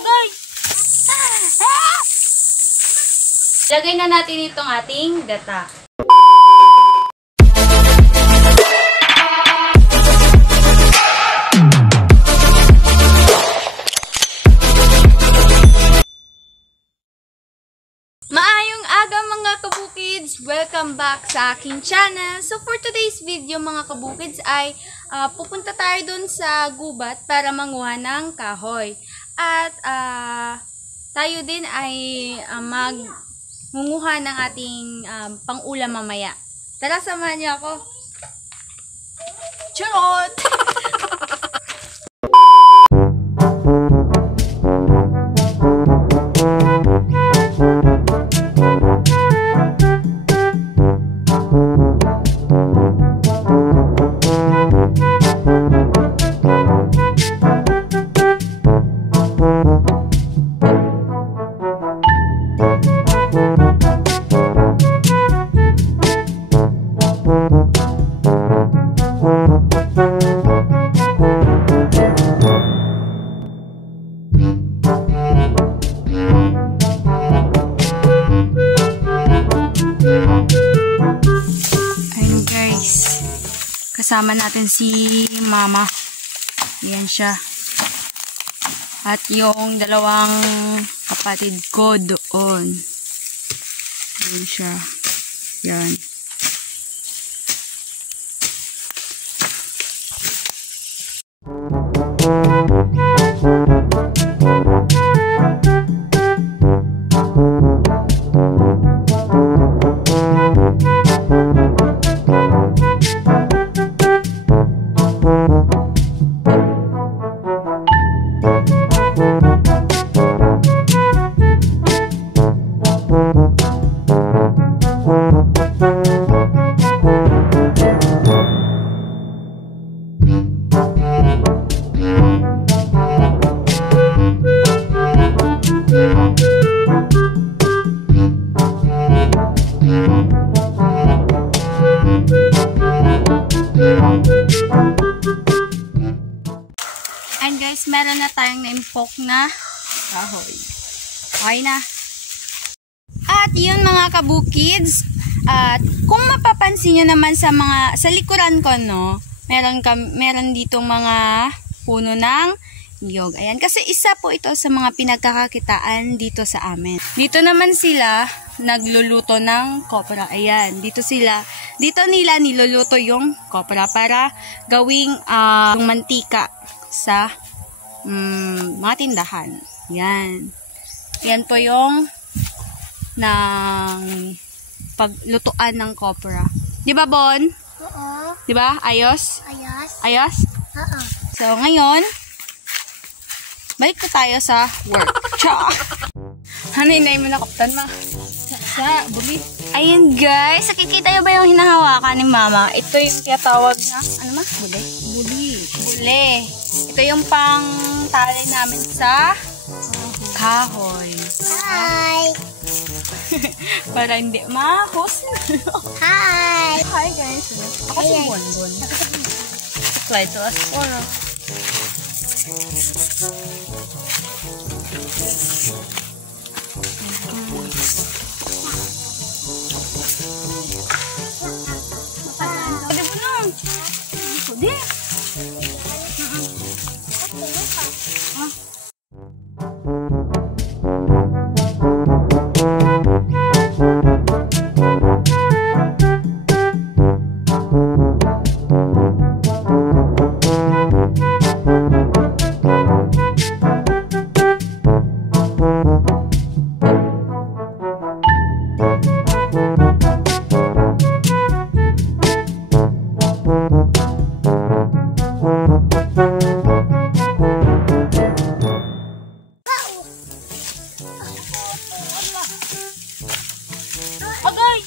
Agay! Lagay na natin itong ating gata. Maayong aga mga kabukids! Welcome back sa aking channel. So for today's video mga kabukids ay pupunta tayo dun sa gubat para manguha ng kahoy. At tayo din ay mangunguha ng ating pang-ulam mamaya. Tara, samahan niyo ako. Charot! Ayun guys, kasama natin si mama. Ayan siya. At yung dalawang kapatid ko doon. Ayan siya. Yan. And guys, meron na tayong naimpok na kahoy. Okay na. At yun mga kabukids, at kung mapapansin nyo naman sa likuran ko, no, meron ditong mga puno ng niyog. Ayan, kasi isa po ito sa mga pinagkakakitaan dito sa amin. Dito naman sila nagluluto ng kopra. Ayan, dito nila niluluto yung kopra para gawing mantika sa mga tindahan. Yan. Yan po yung paglutuan ng kopra. Di ba, Bon? Oo. Di ba? Ayos? Ayos? Ayos? Oo. So, ngayon, balik na tayo sa work. Cha! Haninay mo na kaptan ma. Sa buli. Ayun guys, nakikita nyo ba yung hinahawakan ni mama? Ito yung tinatawag na, ano ma? Buli? Buli. Buli. Ito yung pang tali namin sa kahoy. Hi! Para hindi mahos. Hi! Hi guys. Ako si Bonbon. Apply to us. Pwede mo na. Pwede. Agay!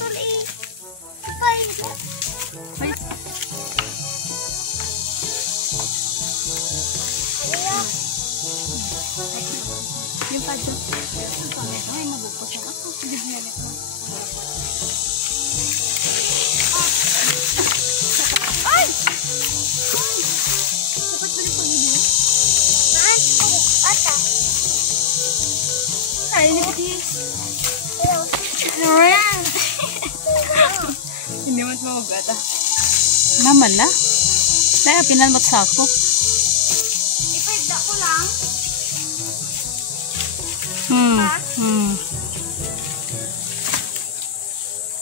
Tuloy! Agay! Yung padyo. Ay, mabukot siya. Ako, bignalit mo. Ay! Dapat ba rin pag-ibig? Maan? Bata. Ay, nagkis. Hindi mo magata. Namala? Daya pinalmat sa ako. Ipagda ko lang.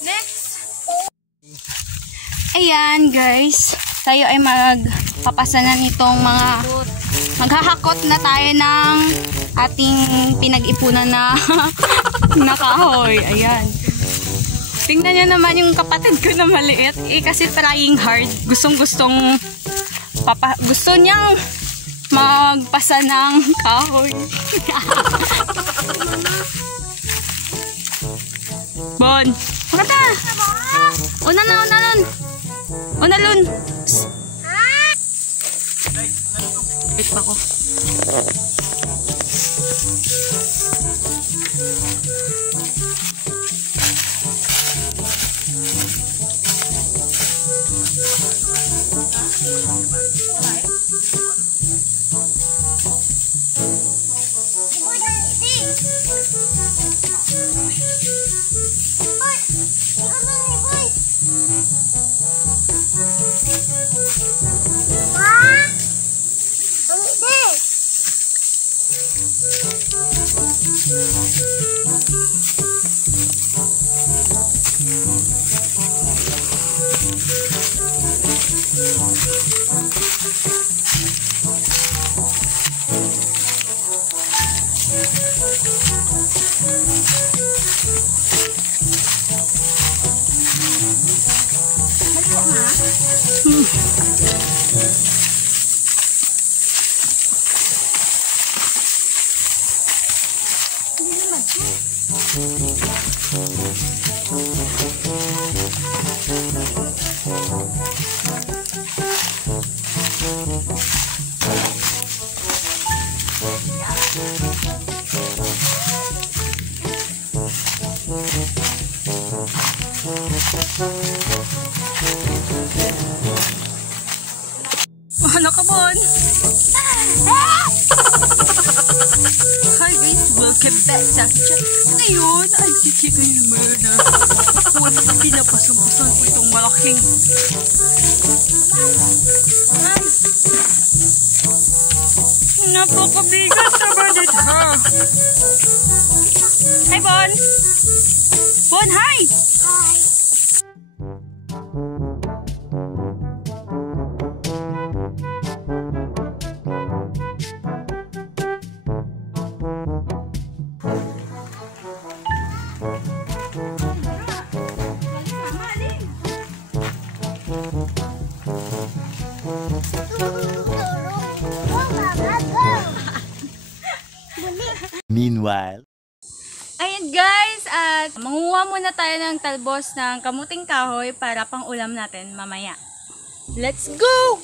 Next. Ayan, guys. Tayo ay magpapasa na nitong mga maghahakot na tayo ng ating pinag-ipunan na nakahoy. Ayan. Tingnan nyo naman yung kapatid ko na maliit. Kasi trying hard. Gustong-gustong gusto niyang magpasa ng kahoy. Bon, maganda. Una nun. Una lun. Wait pa ko. Ano ka, Bon? Hi guys, welcome back sa akin. Ngayon, ay chichikin naman na. Pinapasang-pasang ko itong malaking. Napakabigat naman ito, ha? Hi, Bon! Bon, hi! Hi! Meanwhile, Ayan guys, at manguha muna tayo ng talbos ng kamuting kahoy para pang ulam natin mamaya. Let's go!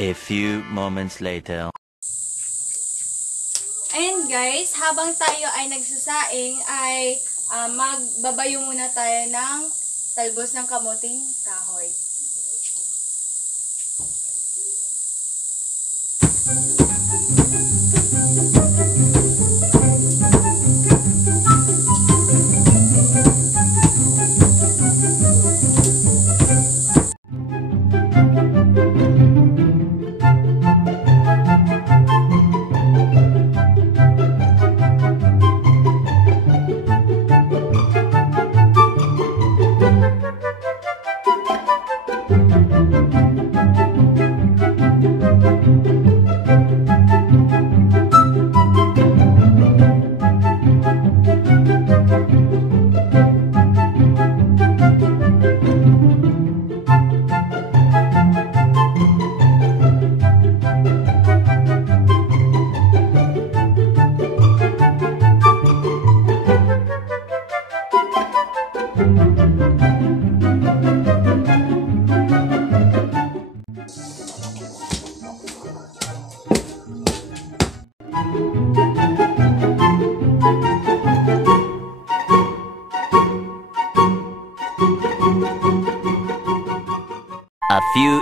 a few moments later. Ayan guys, habang tayo ay nagsasaing ay magbabayo muna tayo ng talbos ng kamuting kahoy.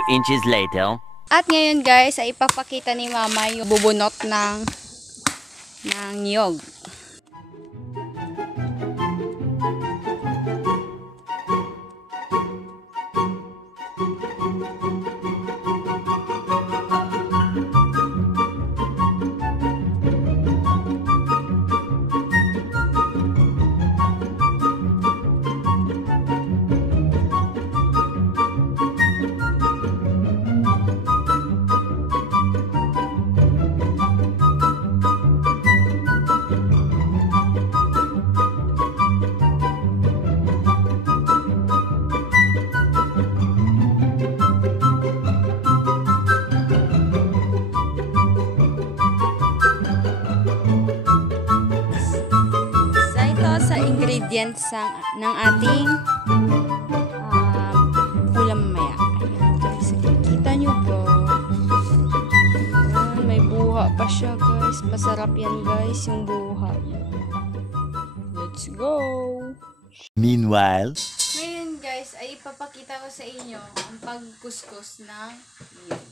inches later. At ngayon guys, ay ipapakita ni Mama yung bubunot ng niyog. Sa ingredients ng ating ulam mamaya. Ayan guys, kita nyo ba? Ayan, may buha pa siya guys. Masarap yan guys, yung buha. Let's go! Meanwhile, Ngayon guys, ay ipapakita ko sa inyo ang pagkuskus ng niyog.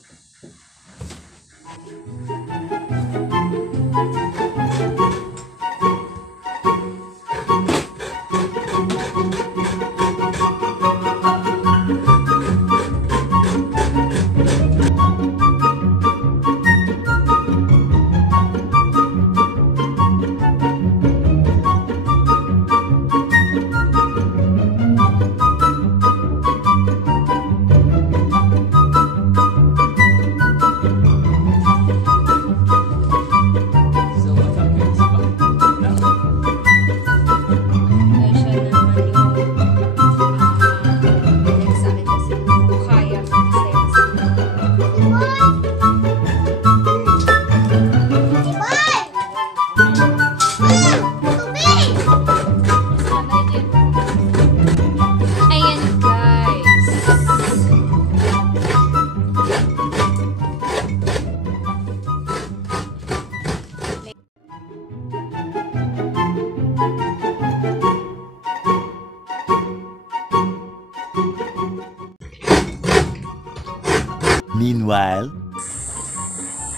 meanwhile,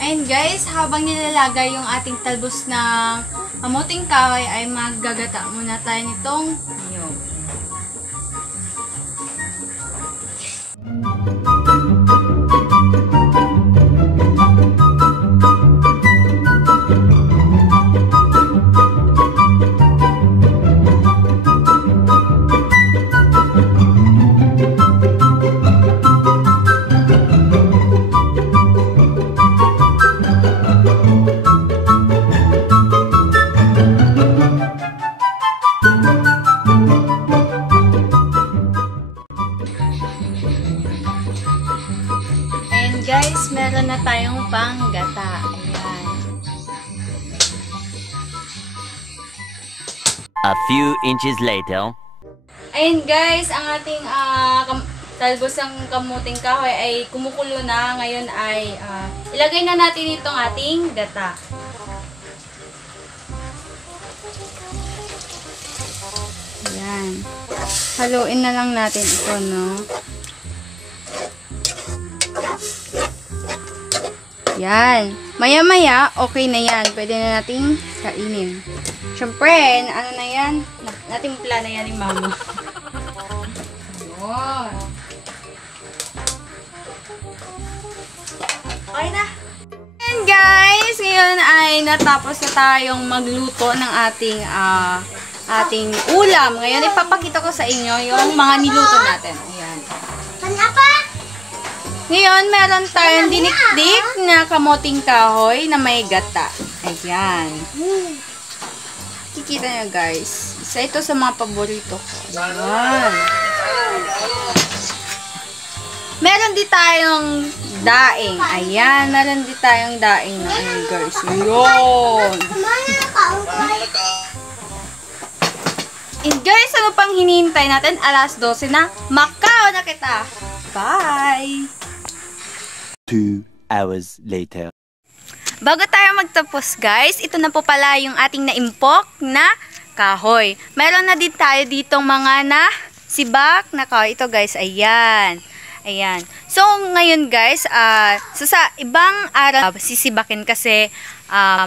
Ayun guys, habang nilalagay yung ating talbos ng kamuting kahoy ay maggagata muna tayo nitong niyog. Guys, meron na tayong panggata. Ayan. a few inches later. Ayan guys, ang ating talbos ng kamuting kahoy ay kumukulo na. Ngayon ay ilagay na natin itong ating gata. Ayan. Haluin na lang natin ito, no? Yan. Maya-maya, okay na yan. Pwede na nating kainin. Siyempre, ano na yan? Natimpla na yan ni Mama. Yun. Okay na. And guys, ngayon ay natapos na tayong magluto ng ating ulam. Ngayon, ipapakita ko sa inyo yung mga niluto natin. Ayan. Ngayon, meron tayong dinikdik na kamuting kahoy na may gata. Ayan. Kikita nyo guys. Isa ito sa mga paborito ko. Ayan. Meron din tayong daing. Ayan. Meron din tayong daing na ayan guys. Ayan. And guys, ano pang hinihintay natin? Alas 12 na. Macau na kita. Bye! 2 hours later. Bago tayo magtapos guys, ito na po pala yung ating naimpok na kahoy. Meron na din tayo ditong mga na sibak na kahoy. Ito guys, ayan. Ayan. So, ngayon guys, sa ibang araw, sisibakin kasi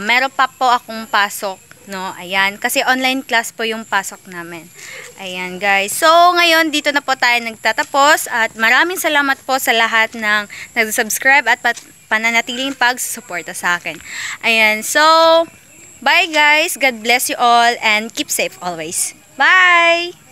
meron pa po akong pasok. No, ayan, kasi online class po yung pasok namin. Ayan guys. So, ngayon dito na po tayo nagtatapos at maraming salamat po sa lahat ng nag-subscribe at pananatiling pag-suporta sa akin. Ayan. So, bye guys. God bless you all and keep safe always. Bye!